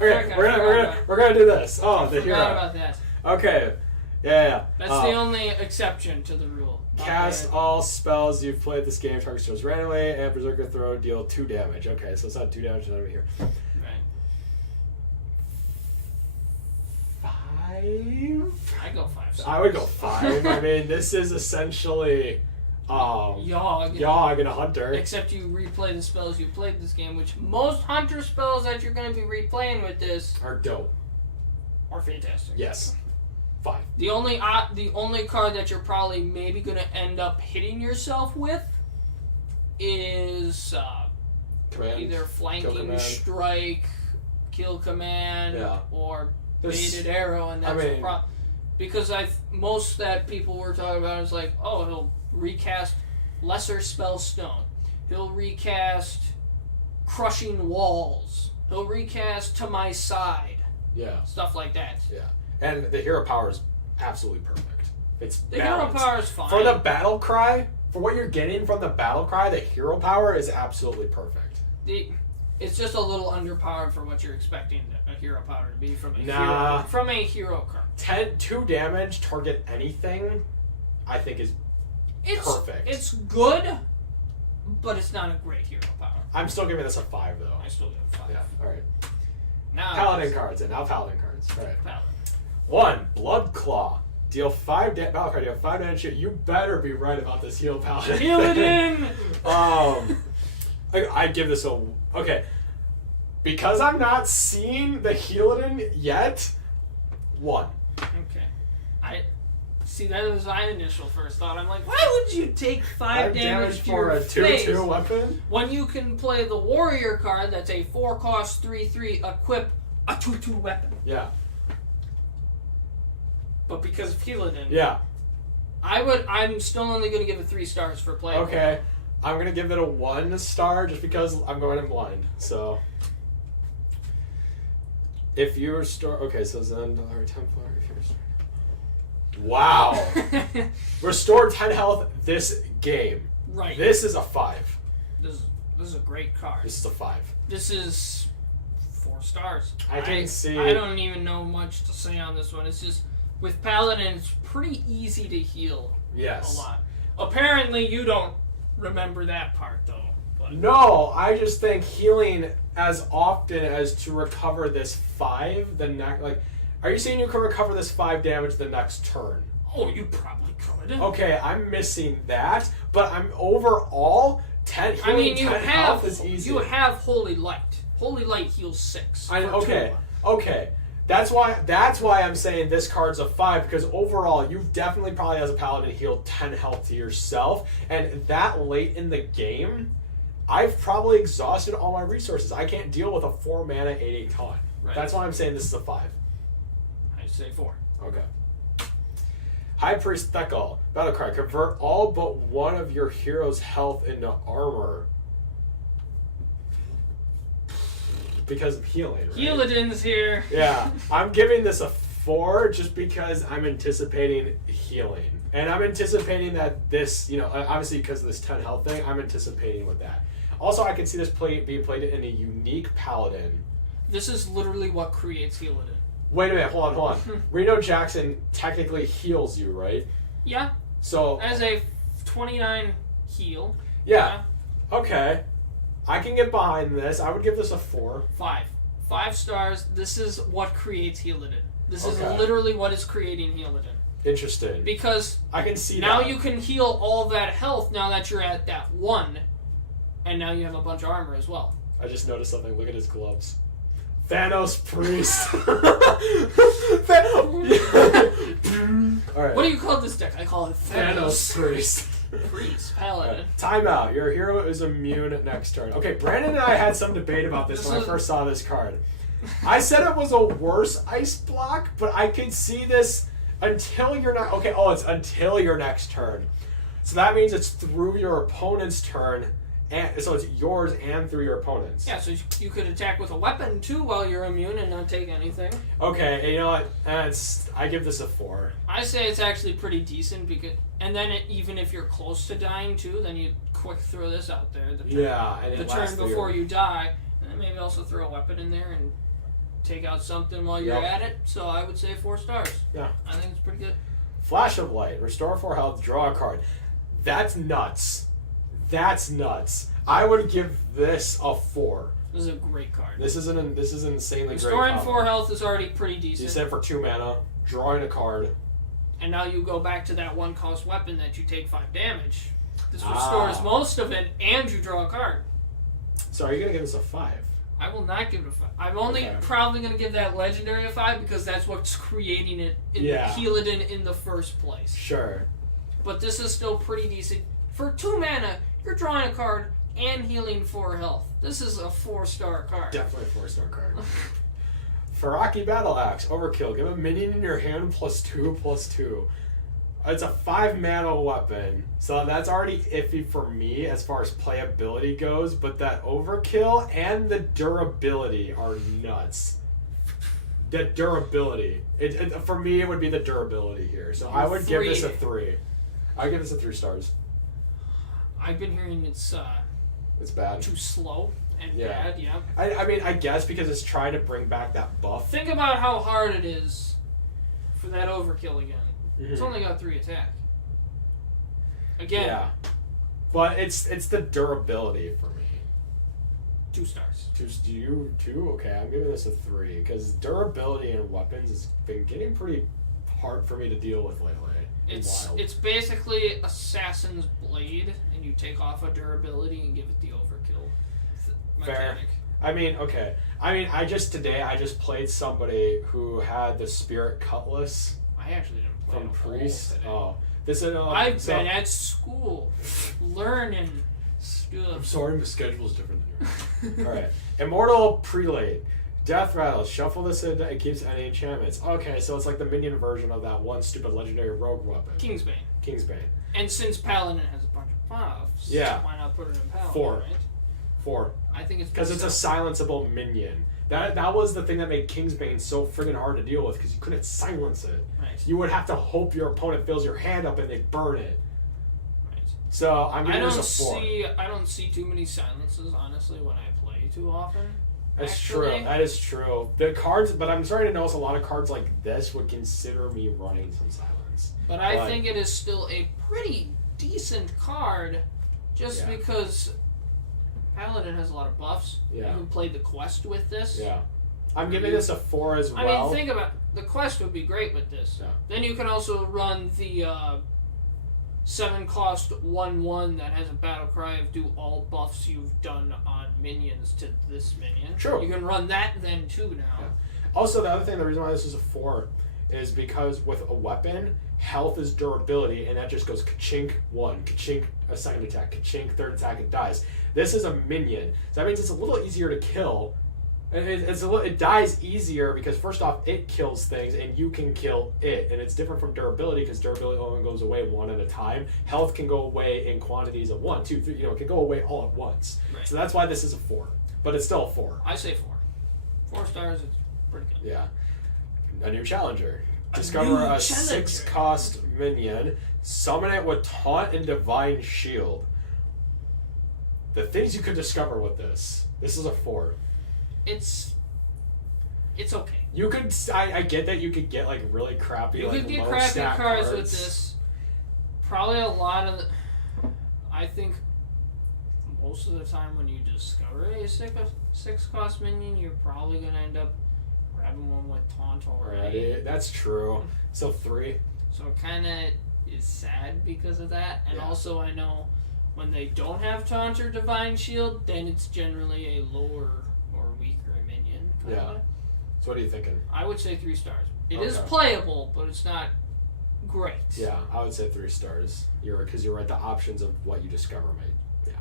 Okay, we're gonna do this. Oh, the hero. Forgot about that. Okay. Yeah. That's the only exception to the rule. Cast all spells you've played this game, target shows randomly, and Berserker Throw deal 2 damage. Okay, so it's not 2 damage over here. Right. 5? I go 5 stars. I would go 5. I mean, this is essentially Yogg and a hunter. Except you replay the spells you played this game, which most hunter spells that you're going to be replaying with this are dope. Are fantastic. Yes. 5. The only card that you're probably maybe going to end up hitting yourself with is either Flanking Strike, Kill Command, or Baited Arrow, and that's the problem. Because most that people were talking about is like, oh, he'll recast Lesser Spell Stone. He'll recast Crushing Walls. He'll recast To My Side. Yeah. Stuff like that. Yeah. And the hero power is absolutely perfect. It's the balanced. hero power is fine. For the battle cry, for what you're getting from the battle cry, the hero power is absolutely perfect. It's just a little underpowered for what you're expecting a hero power to be from a hero card. 2 damage, target anything, I think is perfect. It's good, but it's not a great hero power. I'm still giving this a 5, though. I still give it a 5. Yeah, alright. Now Paladin cards, and now Paladin cards. Alright. Paladin. 1, Blood Claw. Deal 5 damage. Battle card, deal 5 damage. You better be right about this heal Paladin. Heal it in! I give this a... Okay. Because I'm not seeing the Healadin yet, 1. Okay. I see that was my initial first thought. I'm like, why would you take 5 damage to for your a 2/2 weapon? When you can play the warrior card that's a 4-cost 3/3 equip a 2/2 weapon. Yeah. But because of Healadin. Yeah. I'm still only gonna give it 3 stars for playing. Okay. I'm gonna give it a 1 star just because I'm going in blind. So if you restore, okay, so Zendar Templar. If you restore, wow, restore 10 health this game. Right. This is a 5. This is a great card. This is a 5. This is 4 stars. I can see. I don't even know much to say on this one. It's just with Paladin, it's pretty easy to heal. Yes. A lot. Apparently, you don't remember that part though. But. No, I just think healing as often as to recover this 5 the next. Like, are you saying you can recover this 5 damage the next turn? Oh, you probably could. Okay, I'm missing that, but I'm overall 10. I mean, you 10 have health is easy. You have Holy Light. Holy Light heals 6. Okay. That's why I'm saying this card's a 5, because overall you've definitely probably as a paladin healed 10 health to yourself, and that late in the game, I've probably exhausted all my resources. I can't deal with a 4 mana 8/8 taunt. Right. That's why I'm saying this is a 5. I say 4. Okay. High Priest Thekal. Battle cry. Convert all but one of your hero's health into armor. Because of healing, right? Healadin's here. Yeah. I'm giving this a 4 just because I'm anticipating healing. And I'm anticipating that this, obviously because of this 10 health thing, I'm anticipating with that. Also, I can see this being played in a unique paladin. This is literally what creates Healadin. Wait a minute, hold on. Reno Jackson technically heals you, right? Yeah. So as a 29 heal. Yeah. Okay. I can get behind this. I would give this a 4. 5. 5 stars. This is what creates Healadin. This is literally what is creating Healadin. Interesting. Because I can see now that. You can heal all that health now that you're at that 1, and now you have a bunch of armor as well. I just noticed something. Look at his gloves. Thanos Priest. All right. What do you call this deck? I call it Thanos Priest. Priest, Paladin. Timeout. Your hero is immune next turn. Okay, Brandon and I had some debate about this when I first saw this card. I said it was a worse ice block, but I could see this until you're not... Okay, it's until your next turn. So that means it's through your opponent's turn, and so it's yours and through your opponent's. Yeah, so you could attack with a weapon, too, while you're immune and not take anything. Okay, and you know what? I give this a 4. I say it's actually pretty decent, and then even if you're close to dying, too, then you quick throw this out there. The turn before you die, and then maybe also throw a weapon in there and take out something while you're at it. So I would say 4 stars. Yeah. I think it's pretty good. Flash of Light. Restore 4 health, draw a card. That's nuts. That's nuts. I would give this a 4. This is a great card. This is insanely great. Restoring 4 health is already pretty decent. You said for 2 mana, drawing a card. And now you go back to that 1-cost weapon that you take 5 damage. This restores most of it, and you draw a card. So are you going to give this a 5? I will not give it a 5. I'm only probably going to give that legendary a 5 because that's what's creating it in the Paladin in the first place. Sure. But this is still pretty decent. For 2 mana, you're drawing a card and healing 4 health. This is a 4-star card. Definitely a 4-star card. Faraki Battle Axe, Overkill. Give a minion in your hand +2/+2. It's a 5-mana weapon, so that's already iffy for me as far as playability goes, but that Overkill and the durability are nuts. The durability. For me, it would be the durability here. So I would give this a 3. I would give this a 3 stars. I've been hearing it's bad. Too slow and bad, yeah. I mean, I guess because it's trying to bring back that buff. Think about how hard it is for that Overkill again. Mm-hmm. It's only got 3 attack. Again. Yeah. But it's the durability for me. 2 stars. 2? Okay, I'm giving this a 3 because durability in weapons has been getting pretty hard for me to deal with lately. It's basically Assassin's Blade, and you take off a durability and give it the Overkill mechanic. Fair. I mean, okay. I just played somebody who had the Spirit Cutlass. I actually didn't play from Priest. Today. Oh, this is. I've been at school, learning stuff. I'm sorry, my schedule's different than yours. All right, Immortal Prelate, Death Rattle. Shuffle this in. It keeps any enchantments. Okay, so it's like the minion version of that one stupid legendary rogue weapon. Kingsbane. And since Paladin has a bunch of buffs, why not put it in Paladin? 4. Right? 4. I think it's because it's a silenceable minion. That was the thing that made Kingsbane so friggin' hard to deal with because you couldn't silence it. Right. You would have to hope your opponent fills your hand up and they burn it. Right. So I'm giving this a 4. I don't see too many silences honestly when I play too often. That's true. That is true. The cards, but I'm starting to notice a lot of cards like this would consider me running some silence. But I think it is still a pretty decent card, just because Paladin has a lot of buffs. Yeah. You can play the quest with this. Yeah. I'm giving this a 4 as well. I mean, think about the quest would be great with this. Yeah. Then you can also run the 7-cost 1/1 that has a battle cry of do all buffs you've done on minions to this minion. True. You can run that then too now. Yeah. Also, the other thing, the reason why this is a 4 is because with a weapon, health is durability, and that just goes ka-chink 1, ka-chink a second attack, ka-chink third attack, it dies. This is a minion, so that means it's a little easier to kill. It dies easier because first off, it kills things and you can kill it, and it's different from durability because durability only goes away 1 at a time. Health can go away in quantities of 1, 2, 3. It can go away all at once. Right. So that's why this is a 4, but it's still a 4. I say 4. 4 stars is pretty good. Yeah. A new challenger. Discover a 6-cost minion. Summon it with Taunt and Divine Shield. The things you could discover with this. This is a 4. It's okay. You could. I get that you could get like really crappy. You could get crappy cards with this. Probably a lot of. I think most of the time when you discover a 6-cost minion, you're probably gonna end up grabbing one with Taunt already. Right. That's true. So 3. So it kind of is sad because of that, and also I know when they don't have Taunt or Divine Shield, then it's generally a lower or weaker minion. Yeah. So what are you thinking? I would say 3 stars. It is playable, but it's not great. Yeah, I would say 3 stars. Because you're right. The options of what you discover might. Yeah.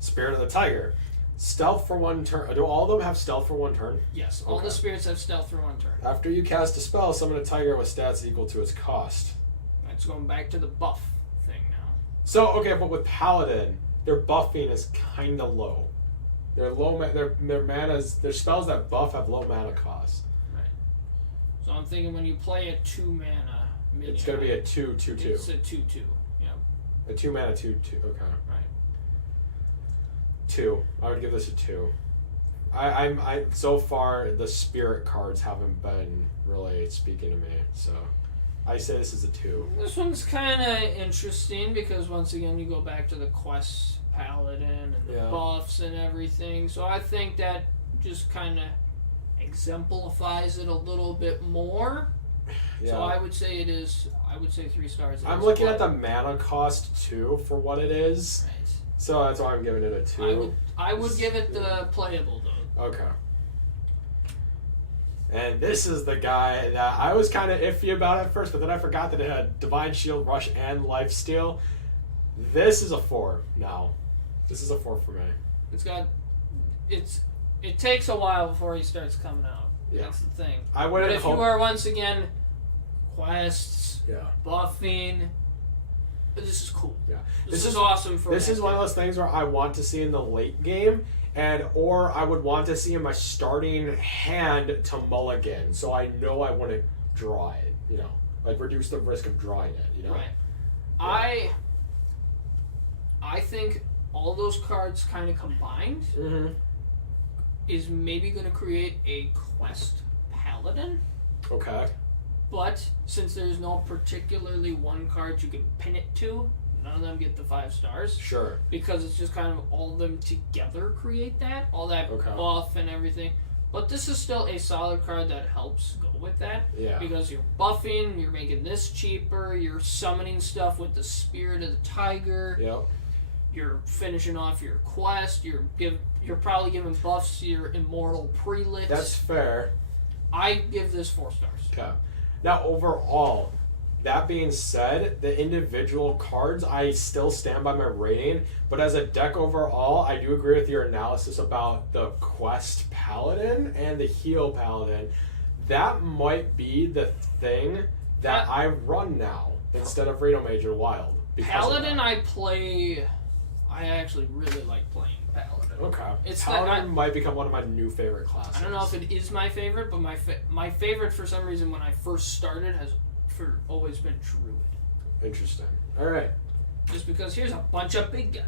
Spirit of the Tiger. Stealth for 1 turn. Do all of them have stealth for 1 turn? Yes, all the spirits have stealth for 1 turn. After you cast a spell, summon a tiger with stats equal to its cost. That's going back to the buff thing now. So, okay, but with Paladin, their buffing is kind of low. Their mana's, their spells that buff have low mana cost. Right. So I'm thinking when you play a 2-mana minion, it's going to be a 2/2/2. It's a 2/2, yeah. A 2-mana 2/2, okay. Right. 2. I would give this a 2. I so far the spirit cards haven't been really speaking to me, so I say this is a 2. This one's kind of interesting because once again you go back to the quest paladin and the buffs and everything. So I think that just kind of exemplifies it a little bit more. Yeah. So I would say 3 stars. I'm looking at the mana cost too for what it is. Right. So that's why I'm giving it a 2. I would give it the playable though. Okay. And this is the guy that I was kind of iffy about at first, but then I forgot that it had Divine Shield, Rush, and Lifesteal. This is a 4 now. This is a 4 for me. It takes a while before he starts coming out. Yeah. That's the thing. But if you are once again quests, buffing, this is cool. Yeah. This is awesome for This is one of those things where I want to see in the late game, or I would want to see in my starting hand to mulligan, so I know I want to draw it, like reduce the risk of drawing it, Right. Yeah. I think all those cards kind of combined is maybe going to create a quest paladin. Okay. But since there's no particularly one card you can pin it to, none of them get the 5 stars. Sure. Because it's just kind of all of them together create that. All that buff and everything. But this is still a solid card that helps go with that. Yeah. Because you're buffing, you're making this cheaper, you're summoning stuff with the Spirit of the Tiger. Yep. You're finishing off your quest, you're probably giving buffs to your Immortal Prelates. That's fair. I give this 4 stars. Okay. Now, overall, that being said, the individual cards, I still stand by my rating, but as a deck overall, I do agree with your analysis about the Quest Paladin and the Heal Paladin. That might be the thing that I run now instead of Reno Major Wild. Paladin I actually really like playing Paladin. Okay. Paladin might become one of my new favorite classes. I don't know if it is my favorite, but my favorite for some reason when I first started has always been Druid. Interesting. All right. Just because here's a bunch of big guys.